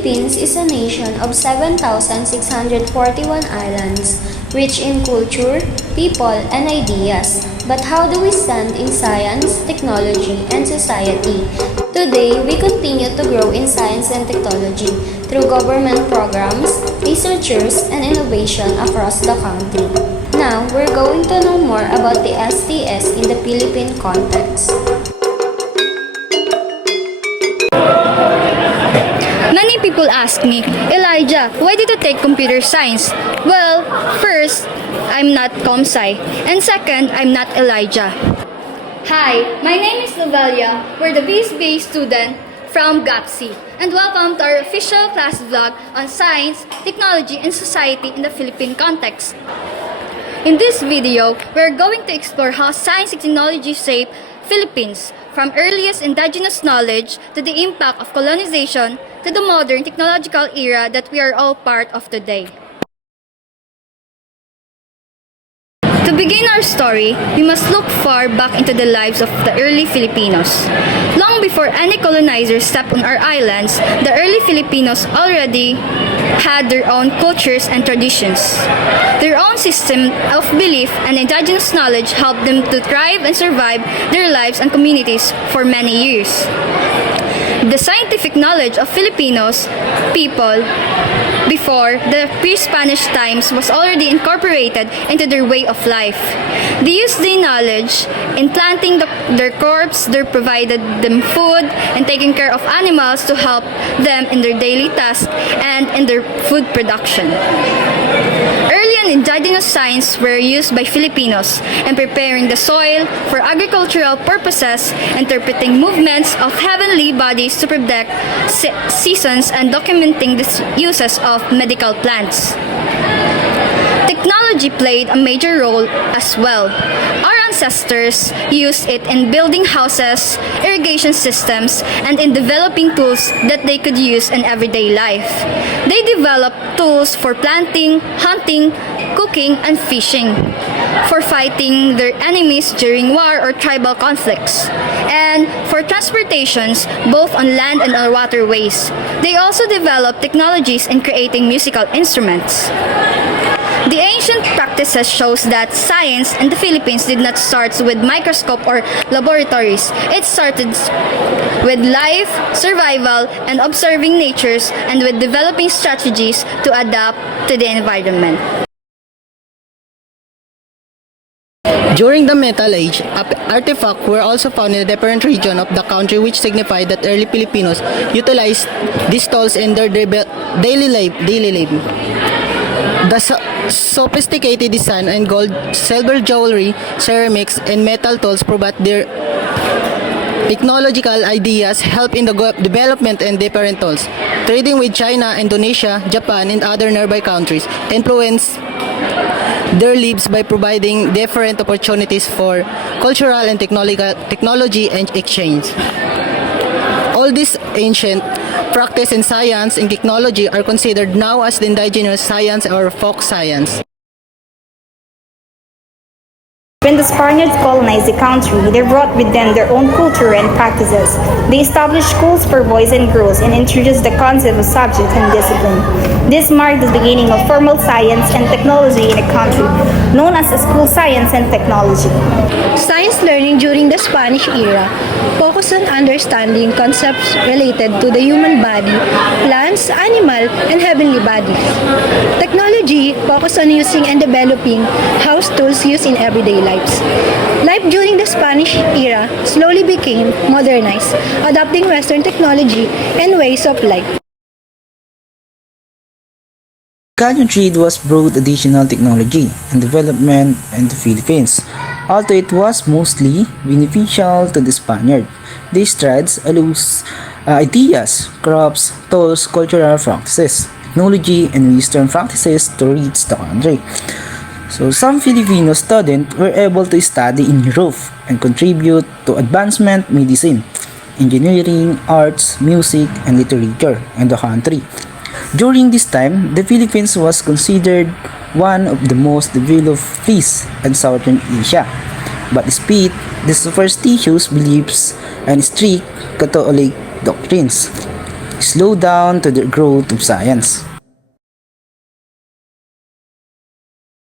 Philippines is a nation of 7,641 islands, rich in culture, people, and ideas. But how do we stand in science, technology, and society? Today, we continue to grow in science and technology through government programs, researchers, and innovation across the country. Now, we're going to know more about the STS in the Philippine context. Many people ask me, Elijah, why did you take computer science? Well, first, I'm not comsci, and second, I'm not Elijah. Hi, my name is Novelia. We're the Bsba student from Gapc, and welcome to our official class vlog on science, technology, and society in the Philippine context. In this video, we're going to explore how science and technology shape Philippines, from earliest indigenous knowledge to the impact of colonization to the modern technological era that we are all part of today. To begin our story, we must look far back into the lives of the early Filipinos. Long before any colonizers stepped on our islands, the early Filipinos already had their own cultures and traditions. Their own system of belief and indigenous knowledge helped them to thrive and survive their lives and communities for many years. The scientific knowledge of Filipinos people before the pre-Spanish times was already incorporated into their way of life. They used their knowledge in planting their crops, they provided them food, and taking care of animals to help them in their daily tasks and in their food production. Early and indigenous science were used by Filipinos in preparing the soil for agricultural purposes, interpreting movements of heavenly bodies to predict seasons, and documenting the uses of medical plants. Technology played a major role as well. Our ancestors used it in building houses, irrigation systems, and in developing tools that they could use in everyday life. They developed tools for planting, hunting, cooking, and fishing, for fighting their enemies during war or tribal conflicts, and for transportations both on land and on waterways. They also developed technologies in creating musical instruments. The ancient practices shows that science in the Philippines did not start with microscope or laboratories. It started with life, survival, and observing natures, and with developing strategies to adapt to the environment. During the Metal Age, artifacts were also found in a different region of the country, which signified that early Filipinos utilized these tools in their daily life. The sophisticated design and gold, silver jewelry, ceramics, and metal tools provide their technological ideas help in the development and different tools. Trading with China, Indonesia, Japan, and other nearby countries influenced their lives by providing different opportunities for cultural and technology and exchange. All these ancient practice in science and technology are considered now as the indigenous science or folk science. When the Spaniards colonized the country, they brought with them their own culture and practices. They established schools for boys and girls and introduced the concept of subject and discipline. This marked the beginning of formal science and technology in a country, known as school science and technology. Science learning during the Spanish era focused on understanding concepts related to the human body, plants, animal, and heavenly bodies. Technology focused on using and developing house tools used in everyday lives. Life during the Spanish era slowly became modernized, adopting Western technology and ways of life. Cotton trade was brought additional technology and development in the Philippines. Although it was mostly beneficial to the Spaniard, these trades allows ideas, crops, tools, cultural practices, technology, and Western practices to reach the country. So some Filipino students were able to study in Europe and contribute to advancement medicine, engineering, arts, music, and literature in the country. During this time, the Philippines was considered one of the most developed places in Southern Asia, but despite the superstitious beliefs and strict Catholic doctrines. slow down to the growth of science.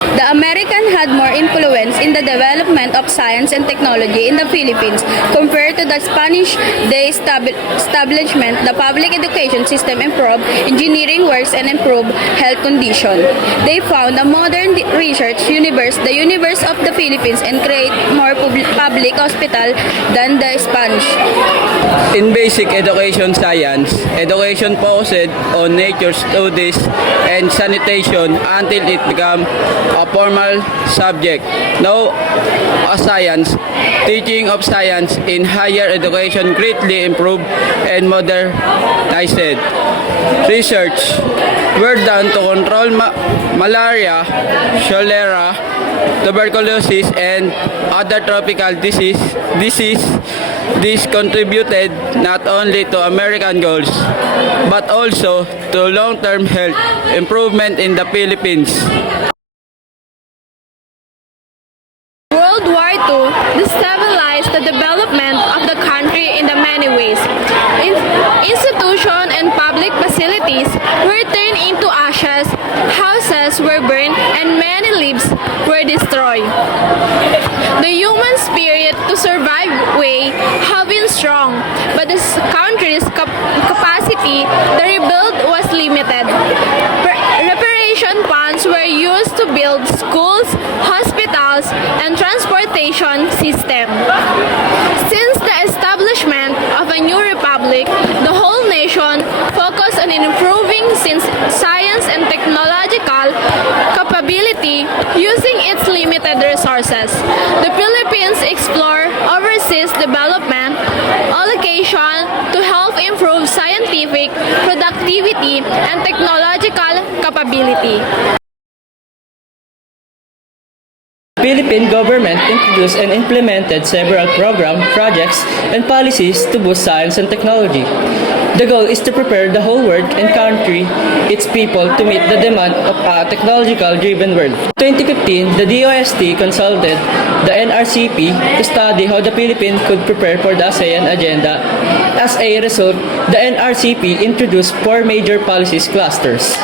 The American had more influence in the development of science and technology in the Philippines compared to the Spanish. The establishment, the public education system improved engineering works and improved health condition. They found a modern research universe, the universe of the Philippines, and create more public hospital than the Spanish. In basic education science, education focused on nature studies and sanitation until it became a formal subject. Now, a science, teaching of science in higher education greatly improved and modernized. Research were done to control malaria, cholera, tuberculosis, and other tropical disease. This contributed not only to American goals, but also to long-term health improvement in the Philippines. World War II destabilized the development of the country in the many ways. Institutions and public facilities were turned into ashes, houses were burned, and many lives were destroyed. The human spirit to survive way have been strong, but the country's capacity to rebuild was limited. Reparation funds were used to build schools, hospitals, and transportation system. Since the establishment of a new republic, the whole nation focused on improving science and technological capability using its limited resources. The Philippines explore overseas development allocation to help improve scientific productivity and technological capability. Philippine government introduced and implemented several projects, and policies to boost science and technology. The goal is to prepare the whole world and country, its people, to meet the demand of a technological-driven world. In 2015, the DOST consulted the NRCP to study how the Philippines could prepare for the ASEAN agenda. As a result, the NRCP introduced 4 major policies clusters.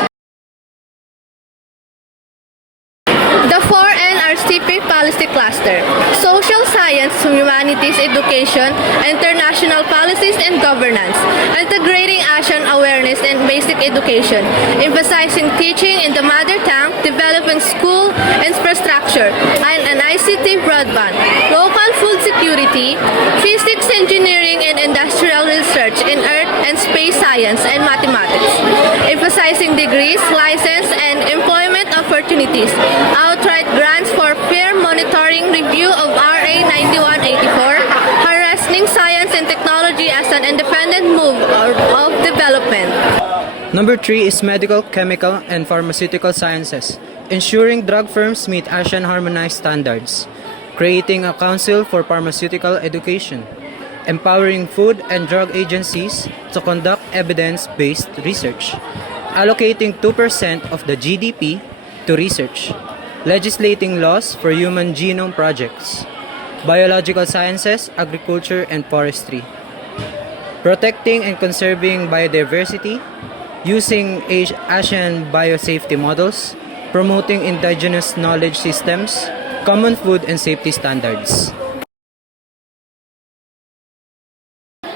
The 4 NRCP policy cluster: social science, humanities, education, international policies and governance, integrating Asian awareness and basic education, emphasizing teaching in the mother tongue, developing school infrastructure, and an ICT broadband, local food security, physics, engineering, and industrial research in earth and space science and mathematics, emphasizing degrees, license, and employment opportunities, outright grants for fair monitoring review of RA 9184, harnessing science and technology as an independent move of development. Number 3 is medical, chemical, and pharmaceutical sciences, ensuring drug firms meet Asian harmonized standards, creating a council for pharmaceutical education, empowering food and drug agencies to conduct evidence-based research, allocating 2% of the GDP to research, legislating laws for human genome projects, biological sciences, agriculture, and forestry, protecting and conserving biodiversity, using Asian biosafety models, promoting indigenous knowledge systems, common food and safety standards.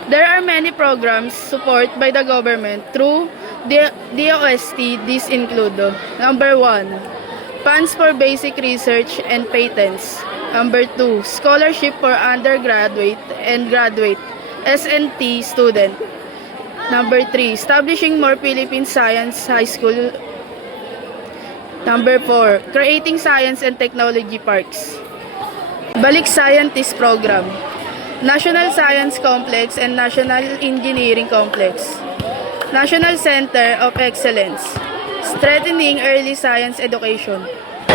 There are many programs supported by the government through the DOST. These include: number 1, funds for basic research and patents; number 2, scholarship for undergraduate and graduate SNT student; number 3, establishing more Philippine science high school; number 4, creating science and technology parks; Balik Scientist Program, National Science Complex and National Engineering Complex, National Center of Excellence, strengthening early science education.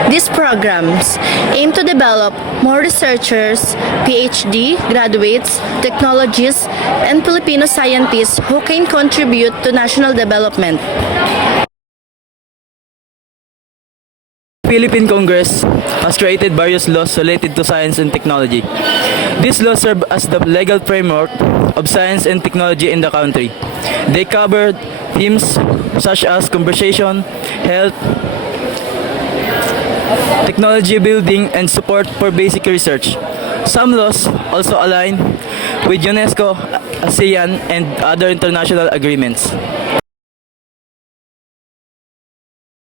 These programs aim to develop more researchers, PhD graduates, technologists, and Filipino scientists who can contribute to national development. Philippine Congress has created various laws related to science and technology. These laws serve as the legal framework of science and technology in the country. They cover themes such as conservation, health, technology building, and support for basic research. Some laws also align with UNESCO, ASEAN, and other international agreements.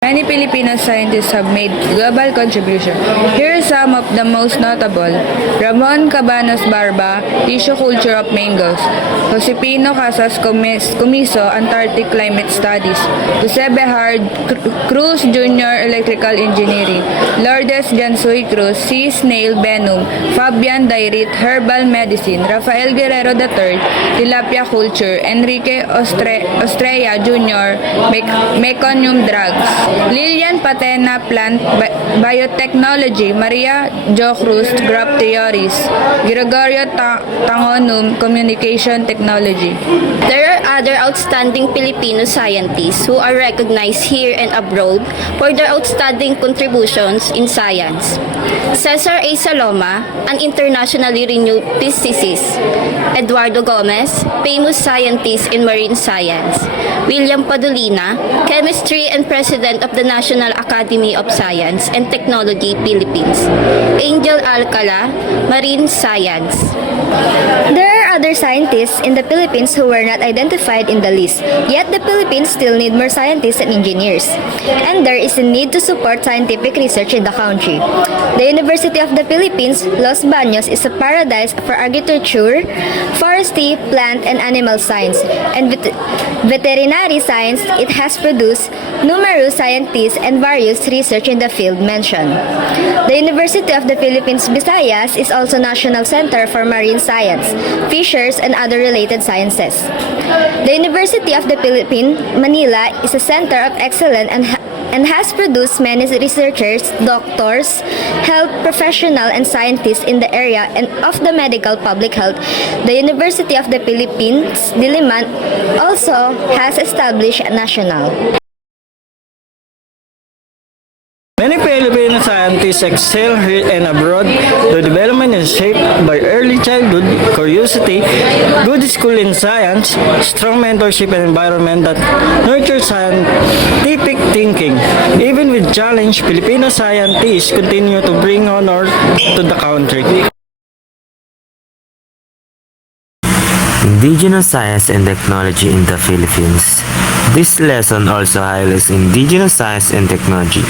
Many Filipino scientists have made global contributions. Here are some of the most notable: Ramon Cabanos Barba, Tissue Culture of Mangoes; Josepino Casas Comiso, Antarctic Climate Studies; Jose Behard Cruz Jr., Electrical Engineering; Lourdes Jansuy Cruz, Sea Snail Venom; Fabian Dairit, Herbal Medicine; Rafael Guerrero III, Tilapia Culture; Enrique Estrella Jr., Meconium Drugs; Lilian Patena, Plant Biotechnology; Maria Jo Cruz, Graph Theories; Gregorio Tangonum, Communication Technology. There are other outstanding Filipino scientists who are recognized here and abroad for their outstanding contributions in science. Cesar A. Saloma, an internationally renowned physicist. Eduardo Gomez, famous scientist in marine science. William Padulina, chemistry and president of the National Academy of Science and Technology, Philippines. Angel Alcala, marine science. There are other scientists in the Philippines who were not identified in the list, yet the Philippines still need more scientists and engineers. And there is a need to support scientific research in the country. The University of the Philippines, Los Baños, is a paradise for agriculture, forestry, plant and animal science, and veterinary science. It has produced numerous scientists and various research in the field mentioned. The University of the Philippines Visayas is also National Center for Marine Science, Fisheries, and other related sciences. The University of the Philippines Manila is a center of excellence and has produced many researchers, doctors, health professionals, and scientists in the area and of the medical public health. The University of the Philippines Diliman also has established a national. Many Filipino scientists excel here and abroad. The development is shaped by early childhood curiosity, good school in science, strong mentorship and environment that nurture scientific thinking. Even with challenge, Filipino scientists continue to bring honor to the country. Indigenous Science and Technology in the Philippines. This lesson also highlights indigenous science and technology.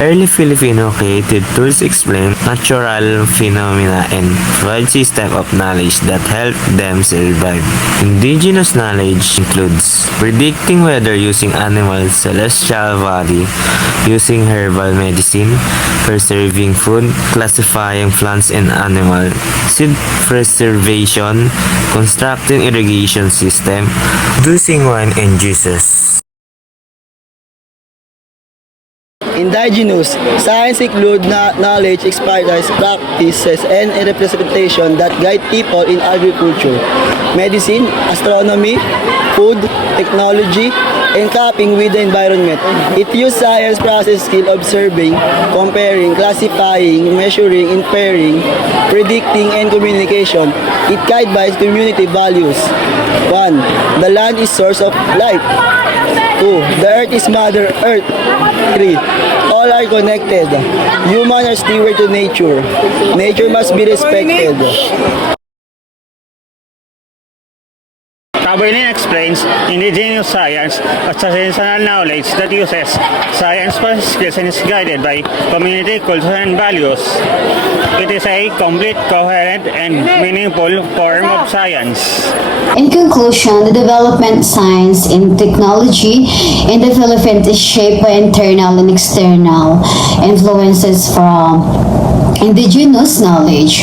Early Filipino created tools explain natural phenomena and provide system of knowledge that help them survive. Indigenous knowledge includes predicting weather using animal celestial body, using herbal medicine, preserving food, classifying plants and animals, seed preservation, constructing irrigation system, producing wine and juices. Indigenous science include knowledge, expertise, practices, and representation that guide people in agriculture, medicine, astronomy, food, technology, and coping with the environment. It uses science process skill observing, comparing, classifying, measuring, inferring, predicting, and communication. It guides by community values. 1. The land is source of life. 2. The earth is Mother Earth. 3. All are connected. Humans are steward to nature. Nature must be respected. Caberlin explains indigenous science as traditional knowledge that uses science for skills and is guided by community culture and values. It is a complete, coherent, and meaningful form of science. In conclusion, the development of science and technology in the Philippines is shaped by internal and external influences from indigenous knowledge,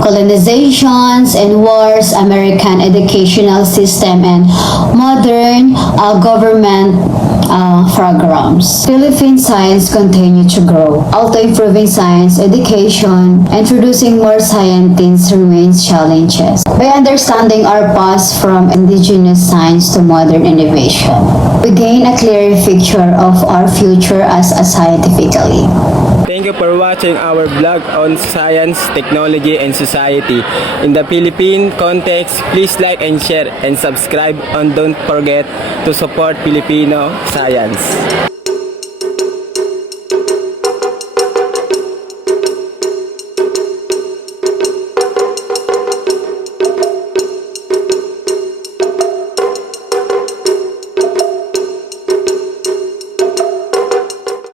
colonizations and wars, American educational system, and modern government programs. Philippine science continue to grow. Although improving science education and producing more scientists remains challenges. By understanding our past from indigenous science to modern innovation, we gain a clearer picture of our future as a scientifically. Thank you for watching our vlog on science, technology, and society. In the Philippine context, please like and share and subscribe, and don't forget to support Filipino science.